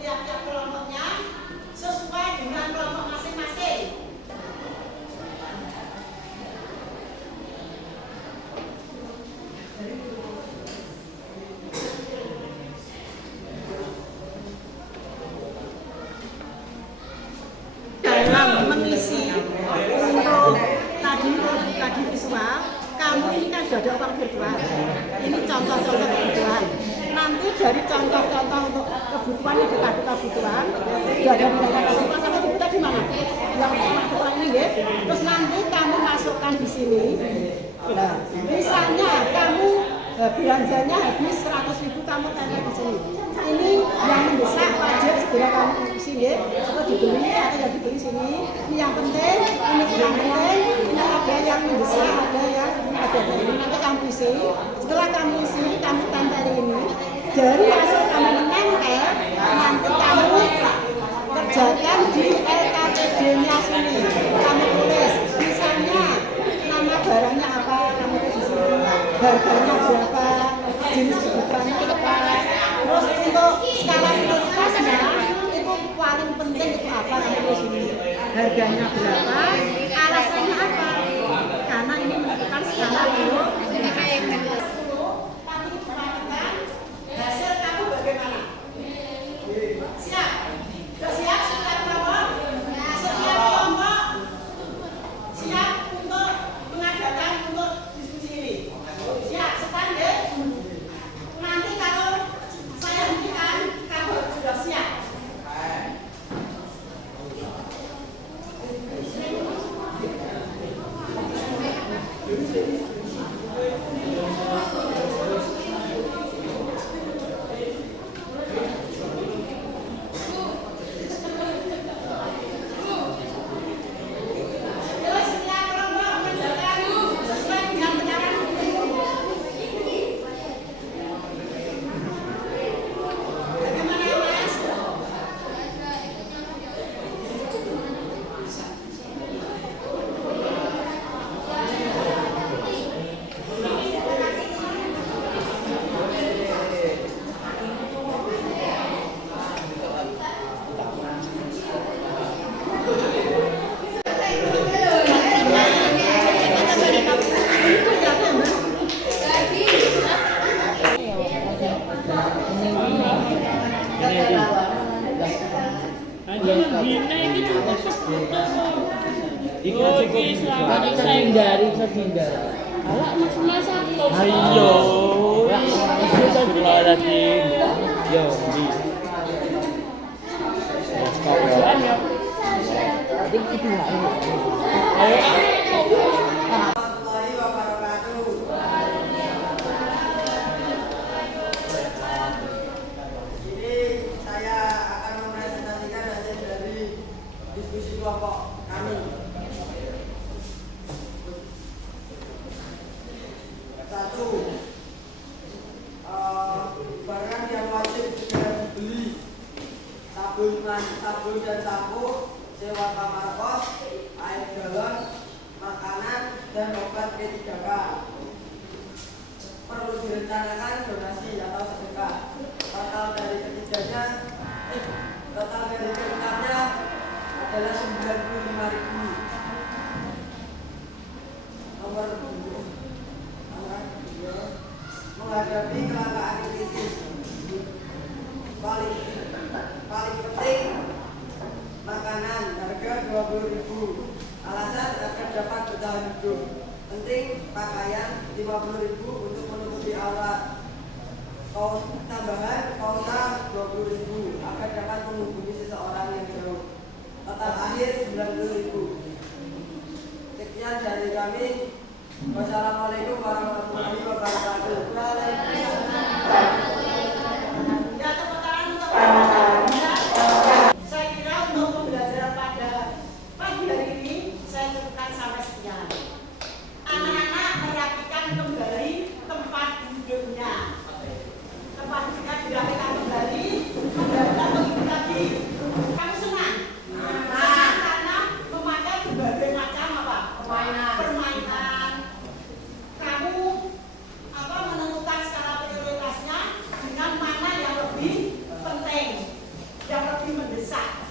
tiap-tiap kelompoknya sesuai dengan kelompok masing-masing. Dalam mengisi untuk tadi visual, kamu ini kan sudah ada uang virtual. Ini contoh-contoh kebutuhan. Nanti dari contoh-contoh untuk kebutuhan itu tadi kebutuhan, sudah ada nilainya kamu pasangan kita di mana? Yang kebutuhan ini, ya. Terus nanti kamu masukkan di sini. Nah, misalnya kamu belanjanya habis 100.000, kamu tempel di sini. Ini yang mendesak wajib segera kamu isi, ya. Atau dibeli atau yang dibeli sini. Ini yang penting, ini yang penting. Ini ada yang mendesak, ada yang ini. Nanti kamu isi. Setelah kamu isi, kamu tempel ini. Dari hasil kamu menempel, nanti kamu kerjakan di LKPD-nya sini. Kamu tulis, misalnya nama barangnya apa, kamu tulis di sini. Harganya berapa, jenis kebutuhannya apa. Terus untuk skala prioritasnya itu paling penting itu apa, kamu tulis ini. Harganya berapa, alasannya apa. Karena ini menentukan skala prioritas. Hasil kamu bagaimana? Siap? Sudah siap? Siap kelompok? Setiap kelompok siap untuk mengadakan untuk diskusi ini. Siap? Sekarang ya? Nanti kalau saya hentikan, kamu sudah siap. Ayo, astagfirullahaladzim. Yo, di. Diskusi kelompok kami. Satu, barang yang wajib segera dibeli: sabun dan sampo, sewa kamar kos, air galon, makanan, dan obat P3K. Perlu direncanakan donasi atau sedekah. Total dari keenamnya adalah 95.000. Nomor 2, menghadapi kelangkaan kritis. Paling penting makanan, harga 20.000. Alasan agar dapat bertahan hidup. Penting pakaian 50.000 untuk menutupi aurat. Tambahan kuota 20.000 agar dapat menghubungi seseorang yang jauh. Total akhir 90.000. Sekian dari kami. Wassalamualaikum warahmatullahi wabarakatuh. Ya, tepuk tangan untuk saya kira untuk pembelajaran pada pagi hari ini saya cukupkan sampai sekian. Anak-anak merapikan kembali tempat duduknya. Tempat duduknya dirapikan kembali, dan begitu lagi. Kamu senang? Karena memakai berbagai macam apa? Permainan. bisa.